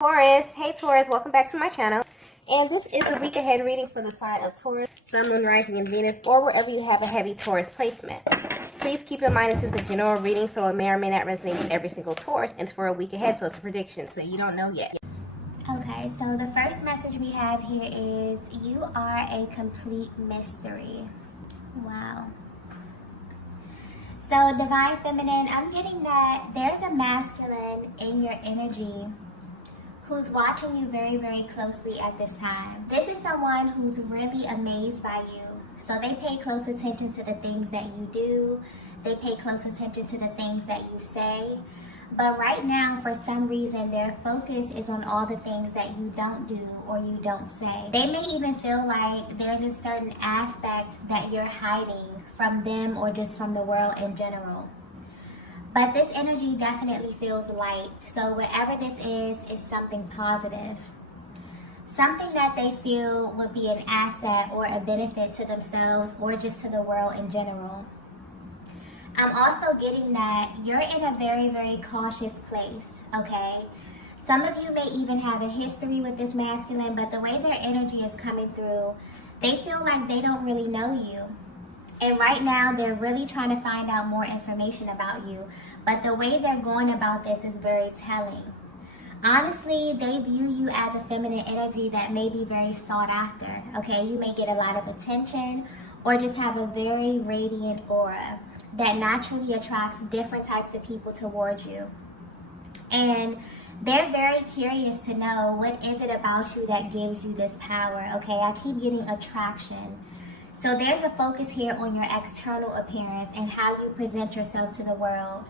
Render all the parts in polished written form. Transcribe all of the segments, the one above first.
Taurus, hey Taurus, welcome back to my channel. And this is a week ahead reading for the sign of Taurus, Sun, Moon, Rising, and Venus, or wherever you have a heavy Taurus placement. Please keep in mind this is a general reading, so it may or may not resonate with every single Taurus. And it's for a week ahead, so it's a prediction, so you don't know yet. Okay, so the first message we have here is you are a complete mystery. Wow. So Divine Feminine, I'm getting that there's a masculine in your energy who's watching you very, very closely at this time. This is someone who's really amazed by you. So they pay close attention to the things that you do. They pay close attention to the things that you say. But right now, for some reason, their focus is on all the things that you don't do or you don't say. They may even feel like there's a certain aspect that you're hiding from them or just from the world in general. But this energy definitely feels light. So whatever this is something positive. Something that they feel would be an asset or a benefit to themselves or just to the world in general. I'm also getting that you're in a very, very cautious place, okay? Some of you may even have a history with this masculine, but the way their energy is coming through, they feel like they don't really know you. And right now, they're really trying to find out more information about you. But the way they're going about this is very telling. Honestly, they view you as a feminine energy that may be very sought after, okay? You may get a lot of attention or just have a very radiant aura that naturally attracts different types of people towards you. And they're very curious to know what is it about you that gives you this power, okay? I keep getting attraction. So there's a focus here on your external appearance and how you present yourself to the world.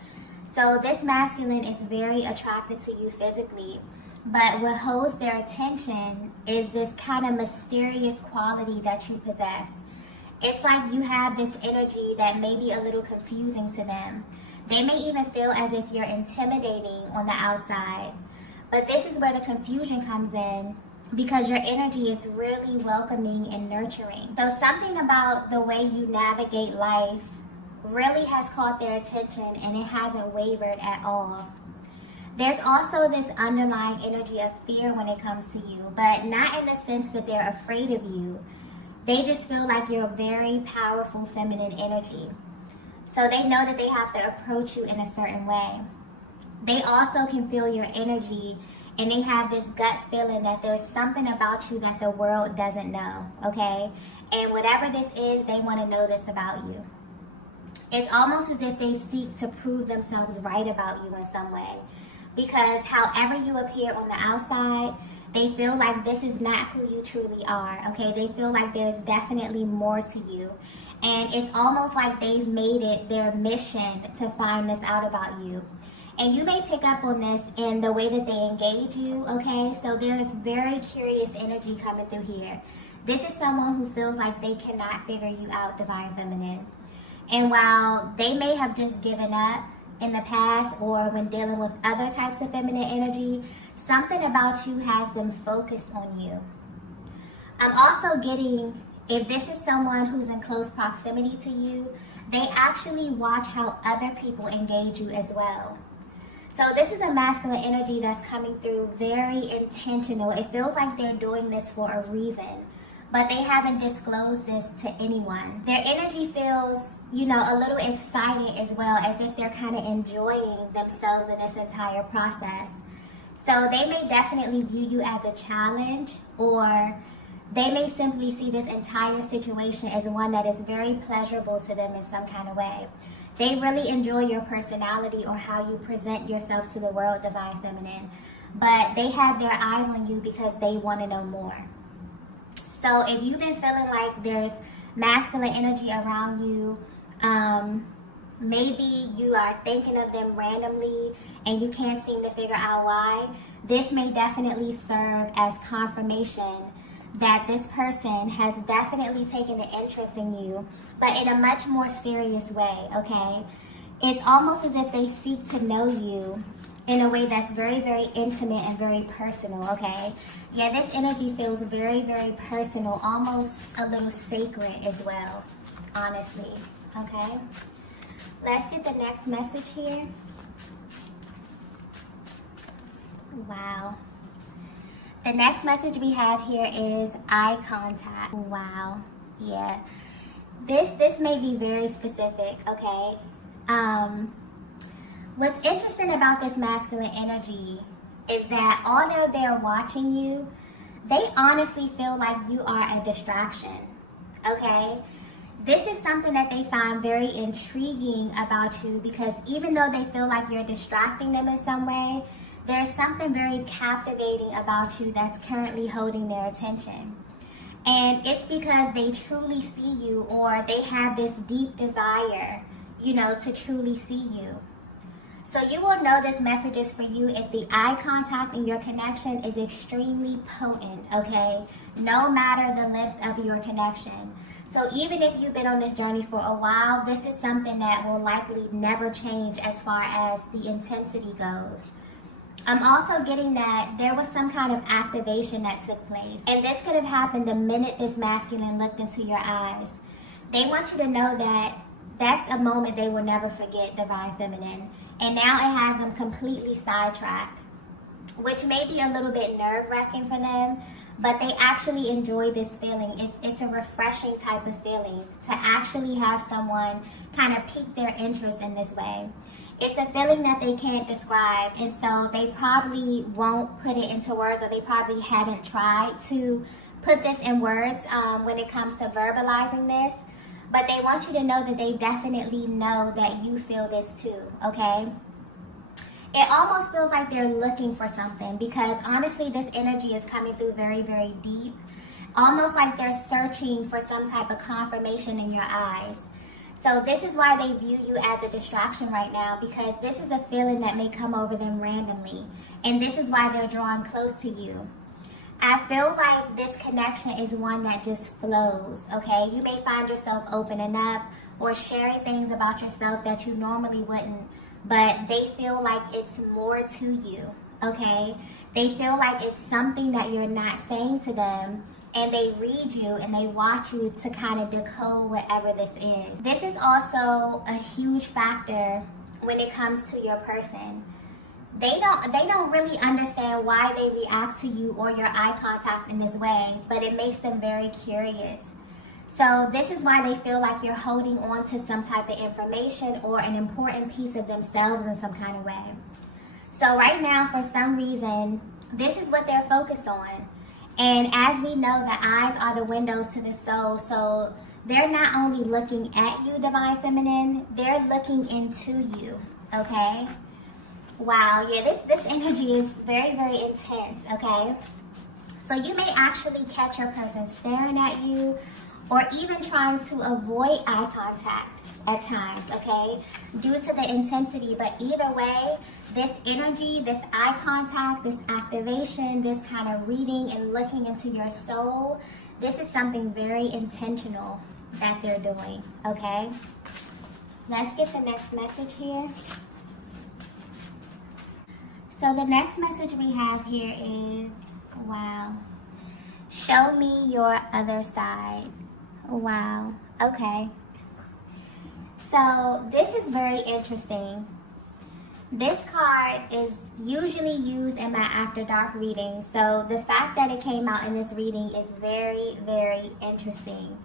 So this masculine is very attracted to you physically, but what holds their attention is this kind of mysterious quality that you possess. It's like you have this energy that may be a little confusing to them. They may even feel as if you're intimidating on the outside. But this is where the confusion comes in, because your energy is really welcoming and nurturing. So something about the way you navigate life really has caught their attention, and it hasn't wavered at all. There's also this underlying energy of fear when it comes to you, but not in the sense that they're afraid of you. They just feel like you're a very powerful feminine energy. So they know that they have to approach you in a certain way. They also can feel your energy, and they have this gut feeling that there's something about you that the world doesn't know, okay? And whatever this is, they want to know this about you. It's almost as if they seek to prove themselves right about you in some way. Because however you appear on the outside, they feel like this is not who you truly are, okay? They feel like there's definitely more to you. And it's almost like they've made it their mission to find this out about you. And you may pick up on this in the way that they engage you, okay? So there's very curious energy coming through here. This is someone who feels like they cannot figure you out, Divine Feminine. And while they may have just given up in the past or when dealing with other types of feminine energy, something about you has them focused on you. I'm also getting, if this is someone who's in close proximity to you, they actually watch how other people engage you as well. So this is a masculine energy that's coming through very intentional. It feels like they're doing this for a reason, but they haven't disclosed this to anyone. Their energy feels, you know, a little excited as well, as if they're kind of enjoying themselves in this entire process. So they may definitely view you as a challenge, or they may simply see this entire situation as one that is very pleasurable to them in some kind of way. They really enjoy your personality or how you present yourself to the world, Divine Feminine. But they have their eyes on you because they want to know more. So if you've been feeling like there's masculine energy around you, maybe you are thinking of them randomly and you can't seem to figure out why, this may definitely serve as confirmation that this person has definitely taken an interest in you, but in a much more serious way, okay? It's almost as if they seek to know you in a way that's very, very intimate and very personal, okay? Yeah, this energy feels very, very personal, almost a little sacred as well, honestly, okay? Let's get the next message here. Wow. The next message we have here is eye contact. Wow. Yeah. This may be very specific, okay? What's interesting about this masculine energy is that although they're watching you, they honestly feel like you are a distraction, okay? This is something that they find very intriguing about you, because even though they feel like you're distracting them in some way, there's something very captivating about you that's currently holding their attention. And it's because they truly see you, or they have this deep desire, to truly see you. So you will know this message is for you if the eye contact in your connection is extremely potent, okay? No matter the length of your connection. So even if you've been on this journey for a while, this is something that will likely never change as far as the intensity goes. I'm also getting that there was some kind of activation that took place. And this could have happened the minute this masculine looked into your eyes. They want you to know that that's a moment they will never forget, Divine Feminine. And now it has them completely sidetracked, which may be a little bit nerve-wracking for them, but they actually enjoy this feeling. It's a refreshing type of feeling to actually have someone kind of pique their interest in this way. It's a feeling that they can't describe, and so they probably won't put it into words, or they probably haven't tried to put this in words when it comes to verbalizing this. But they want you to know that they definitely know that you feel this too, okay? It almost feels like they're looking for something, because honestly, this energy is coming through very, very deep. Almost like they're searching for some type of confirmation in your eyes. So this is why they view you as a distraction right now, because this is a feeling that may come over them randomly. And this is why they're drawing close to you. I feel like this connection is one that just flows, okay? You may find yourself opening up or sharing things about yourself that you normally wouldn't, but they feel like it's more to you, okay? They feel like it's something that you're not saying to them, and they read you and they watch you to kind of decode whatever this is. This is also a huge factor when it comes to your person. They don't really understand why they react to you or your eye contact in this way, but it makes them very curious. So this is why they feel like you're holding on to some type of information or an important piece of themselves in some kind of way. So right now, for some reason, this is what they're focused on. And as we know, the eyes are the windows to the soul. So they're not only looking at you, Divine Feminine, they're looking into you, okay? Wow, yeah, this energy is very, very intense, okay? So you may actually catch your person staring at you, or even trying to avoid eye contact at times, okay? Due to the intensity, but either way, this energy, this eye contact, this activation, this kind of reading and looking into your soul, this is something very intentional that they're doing, okay? Let's get the next message here. So the next message we have here is, wow, show me your other side. Wow, okay. So this is very interesting. This card is usually used in my After Dark reading, so the fact that it came out in this reading is very, very interesting.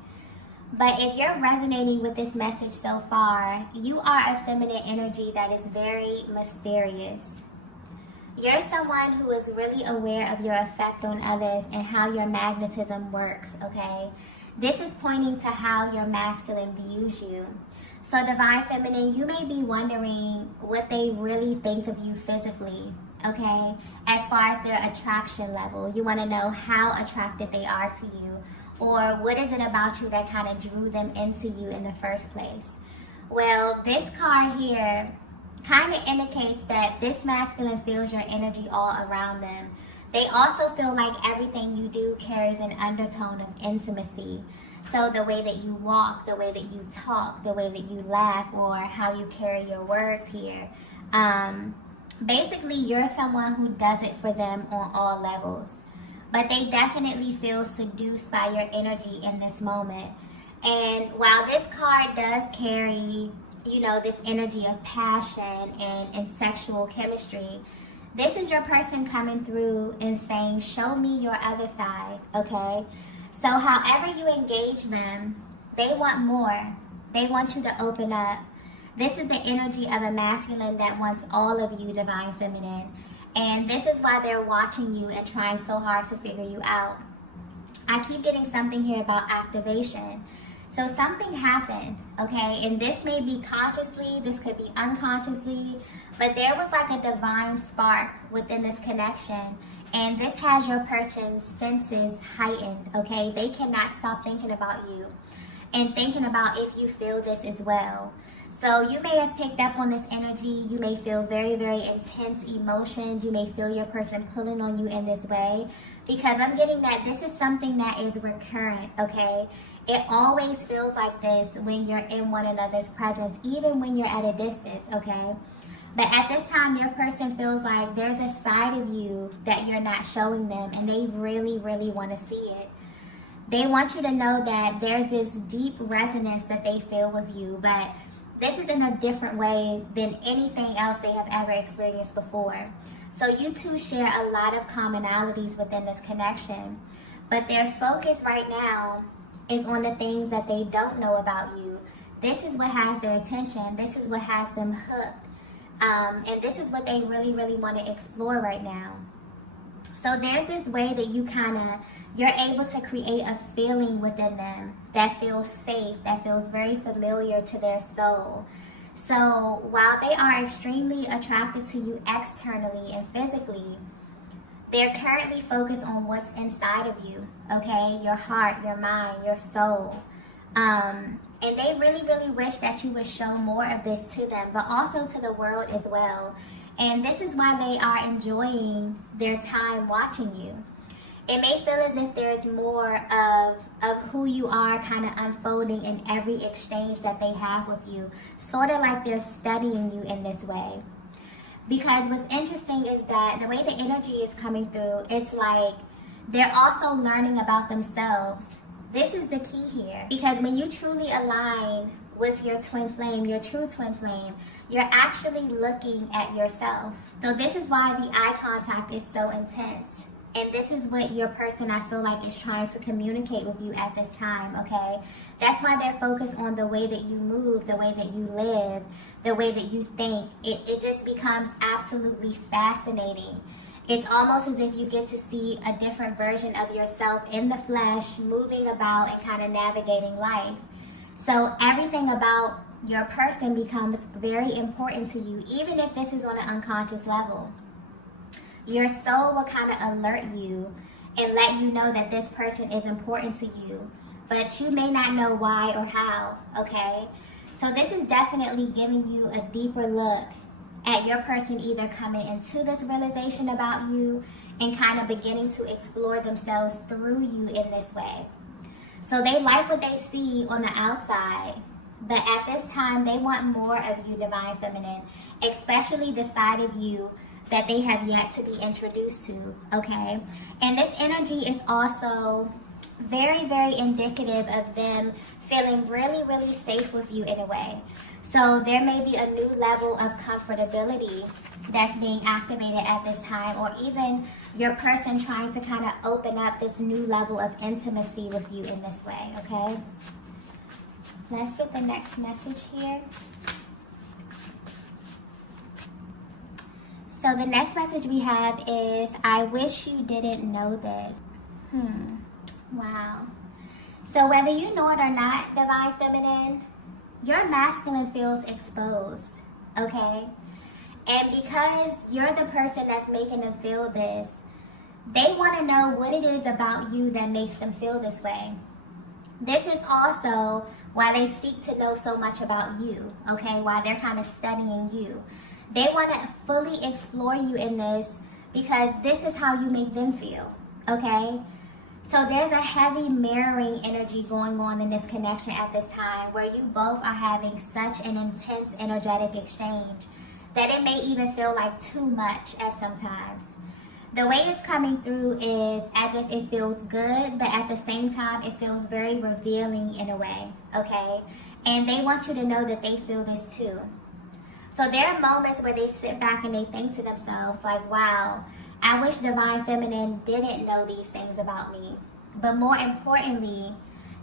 But if you're resonating with this message so far, you are a feminine energy that is very mysterious. You're someone who is really aware of your effect on others and how your magnetism works, okay? This is pointing to how your masculine views you. So Divine Feminine, you may be wondering what they really think of you physically, okay? As far as their attraction level. You want to know how attracted they are to you, or what is it about you that kind of drew them into you in the first place. Well, this card here kind of indicates that this masculine feels your energy all around them. They also feel like everything you do carries an undertone of intimacy. So the way that you walk, the way that you talk, the way that you laugh, or how you carry your words here. Basically, you're someone who does it for them on all levels. But they definitely feel seduced by your energy in this moment. And while this card does carry, you know, this energy of passion and sexual chemistry, This is your person coming through and saying, show me your other side, okay? So however you engage them, they want more. They want you to open up. This is the energy of a masculine that wants all of you, divine feminine. And this is why they're watching you and trying so hard to figure you out. I keep getting something here about activation. So something happened, okay? And this may be consciously, this could be unconsciously, but there was like a divine spark within this connection. And this has your person's senses heightened, okay? They cannot stop thinking about you and thinking about if you feel this as well. So you may have picked up on this energy. You may feel very, very intense emotions. You may feel your person pulling on you in this way, because I'm getting that this is something that is recurrent, okay? It always feels like this when you're in one another's presence, even when you're at a distance, okay? But at this time, your person feels like there's a side of you that you're not showing them, and they really, really want to see it. They want you to know that there's this deep resonance that they feel with you, but this is in a different way than anything else they have ever experienced before. So you two share a lot of commonalities within this connection, but their focus right now is on the things that they don't know about you. This is what has their attention. This is what has them hooked. And this is what they really, really want to explore right now. So there's this way that you're able to create a feeling within them that feels safe, that feels very familiar to their soul. So while they are extremely attracted to you externally and physically, they're currently focused on what's inside of you, okay? Your heart, your mind, your soul. And they really, really wish that you would show more of this to them, but also to the world as well. And this is why they are enjoying their time watching you. It may feel as if there's more of who you are kind of unfolding in every exchange that they have with you, sort of like they're studying you in this way. Because what's interesting is that the way the energy is coming through, it's like they're also learning about themselves. This is the key here. Because when you truly align with your twin flame, your true twin flame, you're actually looking at yourself. So this is why the eye contact is so intense. And this is what your person, I feel like, is trying to communicate with you at this time, okay? That's why they're focused on the way that you move, the way that you live, the way that you think. It just becomes absolutely fascinating. It's almost as if you get to see a different version of yourself in the flesh, moving about and kind of navigating life. So everything about your person becomes very important to you, even if this is on an unconscious level. Your soul will kind of alert you and let you know that this person is important to you, but you may not know why or how, okay? So this is definitely giving you a deeper look at your person either coming into this realization about you and kind of beginning to explore themselves through you in this way. So they like what they see on the outside, but at this time they want more of you, divine feminine, especially the side of you that they have yet to be introduced to, okay? And this energy is also very, very indicative of them feeling really, really safe with you in a way. So there may be a new level of comfortability that's being activated at this time, or even your person trying to kind of open up this new level of intimacy with you in this way, okay? Let's get the next message here. So the next message we have is, I wish you didn't know this. Wow. So whether you know it or not, divine feminine, your masculine feels exposed, okay? And because you're the person that's making them feel this, they want to know what it is about you that makes them feel this way. This is also why they seek to know so much about you, okay? Why they're kind of studying you. They want to fully explore you in this because this is how you make them feel, okay? So there's a heavy mirroring energy going on in this connection at this time where you both are having such an intense energetic exchange that it may even feel like too much at sometimes. The way it's coming through is as if it feels good, but at the same time, it feels very revealing in a way, okay? And they want you to know that they feel this too. So there are moments where they sit back and they think to themselves like, wow, I wish Divine Feminine didn't know these things about me. But more importantly,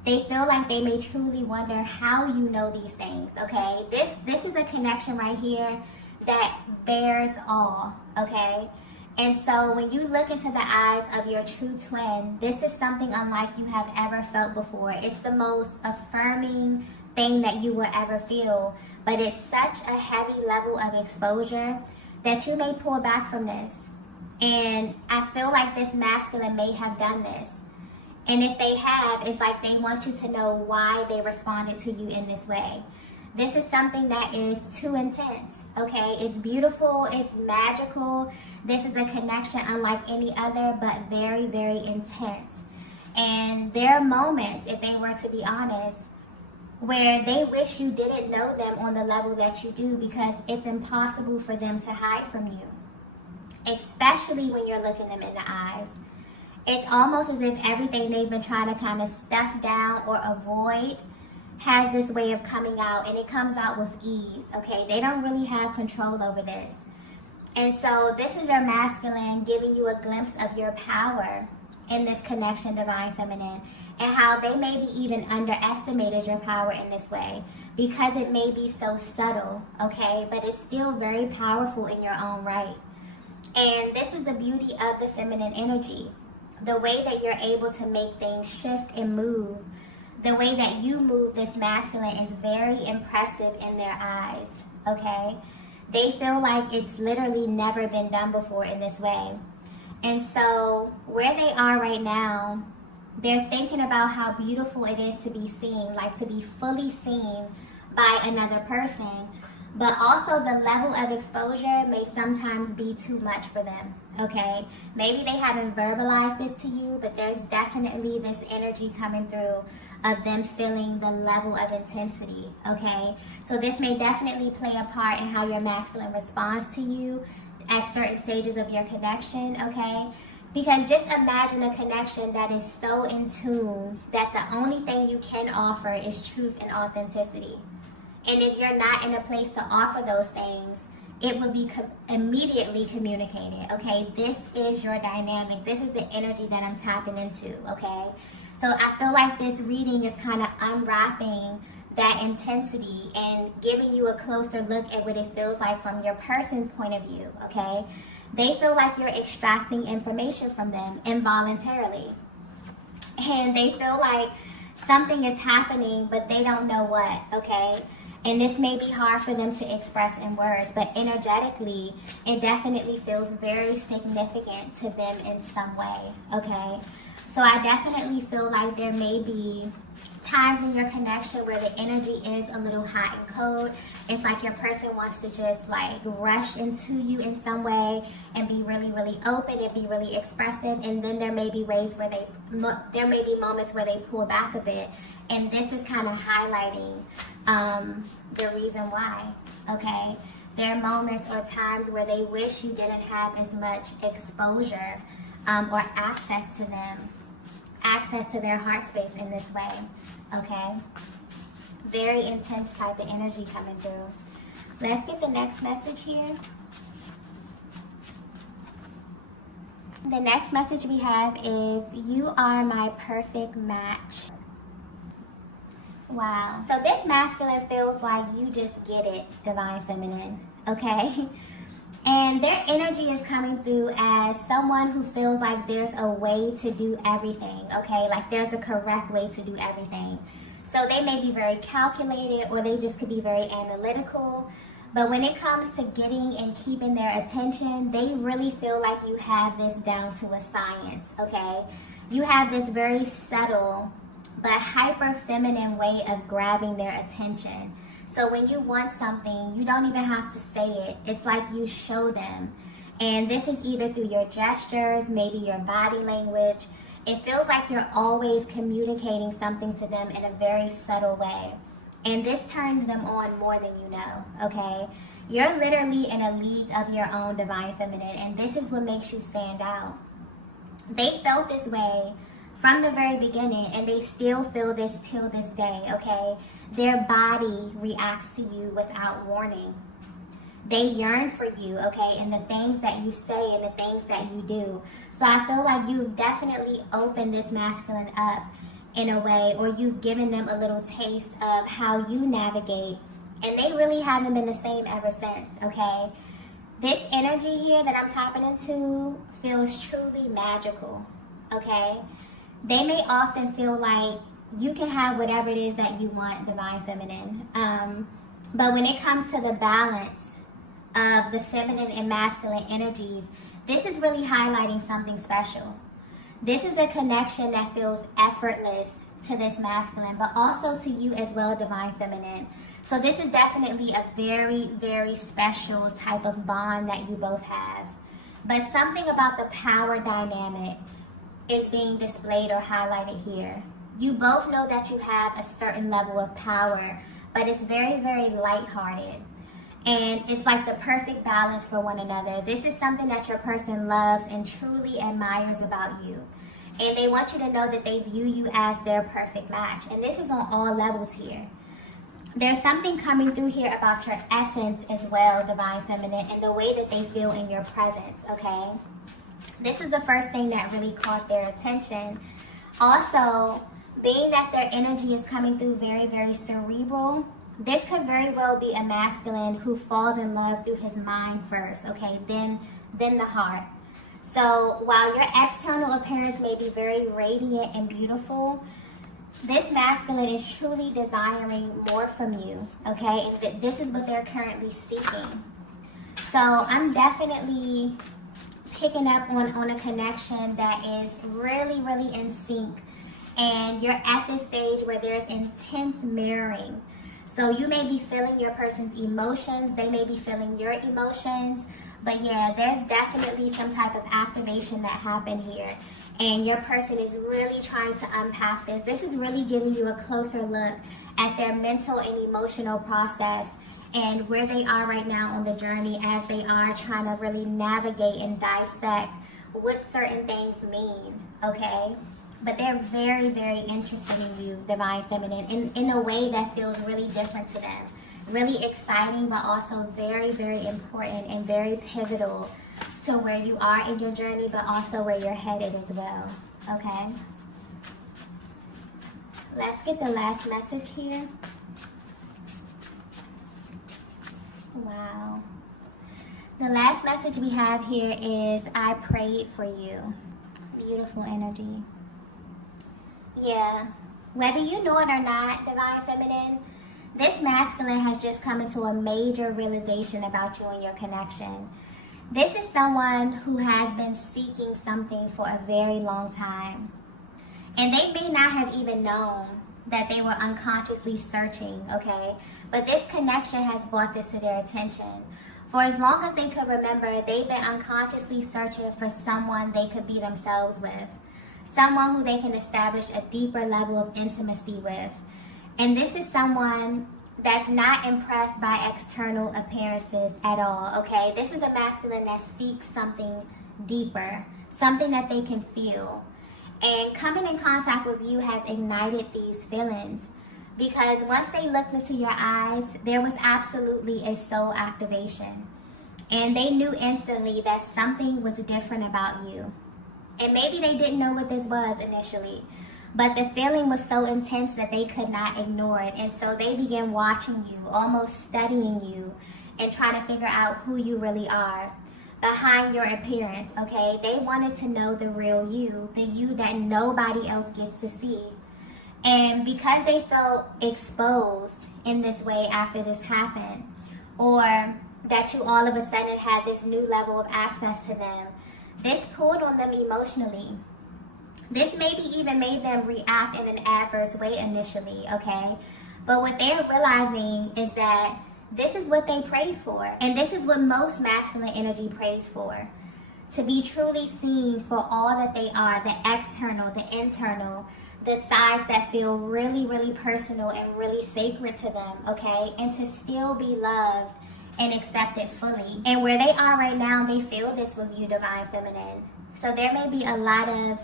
they feel like they may truly wonder how you know these things, okay? This is a connection right here that bears all, okay? And so when you look into the eyes of your true twin, this is something unlike you have ever felt before. It's the most affirming thing that you will ever feel, but it's such a heavy level of exposure that you may pull back from this. And I feel like this masculine may have done this. And if they have, it's like they want you to know why they responded to you in this way. This is something that is too intense, okay? It's beautiful, it's magical. This is a connection unlike any other, but very, very intense. And there are moments, if they were to be honest, where they wish you didn't know them on the level that you do, because it's impossible for them to hide from you, especially when you're looking them in the eyes. It's almost as if everything they've been trying to kind of stuff down or avoid has this way of coming out, and it comes out with ease, okay? They don't really have control over this. And so this is your masculine giving you a glimpse of your power in this connection, Divine Feminine, and how they maybe even underestimated your power in this way because it may be so subtle, okay? But it's still very powerful in your own right. And this is the beauty of the feminine energy. The way that you're able to make things shift and move, the way that you move this masculine is very impressive in their eyes, okay? They feel like it's literally never been done before in this way. And so where they are right now, they're thinking about how beautiful it is to be seen, like to be fully seen by another person. But also the level of exposure may sometimes be too much for them, okay? Maybe they haven't verbalized this to you, but there's definitely this energy coming through of them feeling the level of intensity, okay? So this may definitely play a part in how your masculine responds to you at certain stages of your connection, okay? Because just imagine a connection that is so in tune that the only thing you can offer is truth and authenticity. And if you're not in a place to offer those things, it would be immediately communicated, okay? This is your dynamic. This is the energy that I'm tapping into, okay? So I feel like this reading is kind of unwrapping that intensity and giving you a closer look at what it feels like from your person's point of view, okay? They feel like you're extracting information from them involuntarily. And they feel like something is happening, but they don't know what, okay? And this may be hard for them to express in words, but energetically, it definitely feels very significant to them in some way, okay? So I definitely feel like there may be times in your connection where the energy is a little hot and cold. It's like your person wants to just like rush into you in some way and be really, really open and be really expressive. And then there may be ways where there may be moments where they pull back a bit. And this is kind of highlighting the reason why, okay? There are moments or times where they wish you didn't have as much exposure or access to them, access to their heart space in this way, okay? Very intense type of energy coming through. Let's get the next message here. The next message we have is, you are my perfect match. Wow. So this masculine feels like you just get it, Divine Feminine, okay? And their energy is coming through as someone who feels like there's a way to do everything, okay? Like there's a correct way to do everything. So they may be very calculated, or they just could be very analytical. But when it comes to getting and keeping their attention, they really feel like you have this down to a science, okay? You have this very subtle but hyper feminine way of grabbing their attention. So when you want something, you don't even have to say it. It's like you show them. And this is either through your gestures, maybe your body language. It feels like you're always communicating something to them in a very subtle way. And this turns them on more than you know, okay? You're literally in a league of your own, Divine Feminine, and this is what makes you stand out. They felt this way from the very beginning, and they still feel this till this day, okay? Their body reacts to you without warning. they yearn for you, okay, and the things that you say and the things that you do. So I feel like you've definitely opened this masculine up in a way, or you've given them a little taste of how you navigate, and they really haven't been the same ever since, okay? This energy here that I'm tapping into feels truly magical, okay? They may often feel like you can have whatever it is that you want, Divine Feminine. But when it comes to the balance of the feminine and masculine energies, this is really highlighting something special. This is a connection that feels effortless to this masculine, but also to you as well, Divine Feminine. So this is definitely a very, very special type of bond that you both have. But something about the power dynamic is being displayed or highlighted here. You both know that you have a certain level of power, but it's very, very lighthearted. And it's like the perfect balance for one another. This is something that your person loves and truly admires about you. And they want you to know that they view you as their perfect match. And this is on all levels here. There's something coming through here about your essence as well, Divine Feminine, and the way that they feel in your presence, okay? This is the first thing that really caught their attention. Also, being that their energy is coming through very, very cerebral, this could very well be a masculine who falls in love through his mind first, okay, then the heart. So while your external appearance may be very radiant and beautiful, this masculine is truly desiring more from you, okay, and this is what they're currently seeking. So I'm definitely picking up on a connection that is really, really in sync. And you're at this stage where there's intense mirroring. So you may be feeling your person's emotions. They may be feeling your emotions. But yeah, there's definitely some type of activation that happened here. And your person is really trying to unpack this. This is really giving you a closer look at their mental and emotional process and where they are right now on the journey as they are trying to really navigate and dissect what certain things mean, okay? But they're very, very interested in you, Divine Feminine, in a way that feels really different to them. Really exciting, but also very, very important and very pivotal to where you are in your journey, but also where you're headed as well, okay? Let's get the last message here. Wow. The last message we have here is, I prayed for you. Beautiful energy. Yeah, whether you know it or not, Divine Feminine, this masculine has just come into a major realization about you and your connection. This is someone who has been seeking something for a very long time. And they may not have even known that they were unconsciously searching, okay? But this connection has brought this to their attention. For as long as they could remember, they've been unconsciously searching for someone they could be themselves with. Someone who they can establish a deeper level of intimacy with. And this is someone that's not impressed by external appearances at all, okay? This is a masculine that seeks something deeper, something that they can feel. And coming in contact with you has ignited these feelings, because once they looked into your eyes, there was absolutely a soul activation. And they knew instantly that something was different about you. And maybe they didn't know what this was initially, but the feeling was so intense that they could not ignore it. And so they began watching you, almost studying you, and trying to figure out who you really are behind your appearance, okay? They wanted to know the real you, the you that nobody else gets to see. And because they felt exposed in this way after this happened, or that you all of a sudden had this new level of access to them, this pulled on them emotionally. This maybe even made them react in an adverse way initially, okay? But what they're realizing is that this is what they prayed for. And this is what most masculine energy prays for. To be truly seen for all that they are, the external, the internal, the sides that feel really, really personal and really sacred to them, okay? And to still be loved and accepted fully. And where they are right now, they feel this with you, Divine Feminine. So there may be a lot of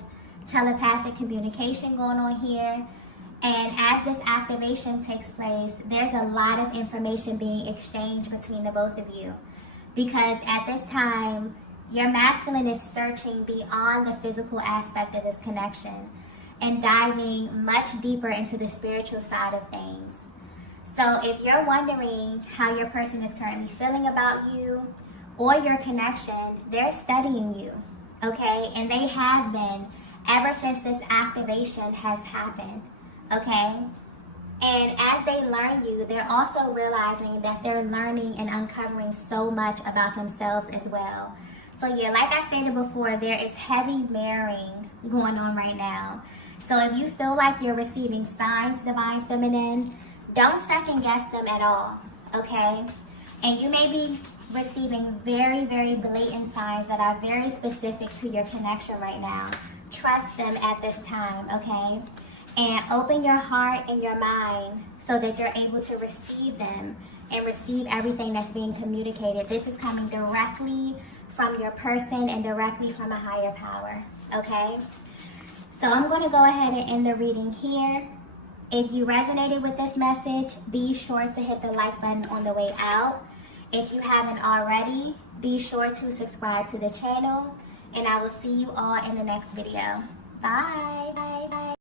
telepathic communication going on here. And as this activation takes place, there's a lot of information being exchanged between the both of you. because at this time, your masculine is searching beyond the physical aspect of this connection and diving much deeper into the spiritual side of things. So if you're wondering how your person is currently feeling about you or your connection, they're studying you, okay? And they have been ever since this activation has happened, okay? And as they learn you, they're also realizing that they're learning and uncovering so much about themselves as well. So yeah, like I stated before, there is heavy mirroring going on right now. So if you feel like you're receiving signs, Divine Feminine, don't second guess them at all, okay? And you may be receiving very, very blatant signs that are very specific to your connection right now. Trust them at this time, okay? And open your heart and your mind so that you're able to receive them and receive everything that's being communicated. This is coming directly from your person and directly from a higher power, okay? So I'm going to go ahead and end the reading here. If you resonated with this message, be sure to hit the like button on the way out. If you haven't already, be sure to subscribe to the channel, and I will see you all in the next video. Bye. Bye. Bye.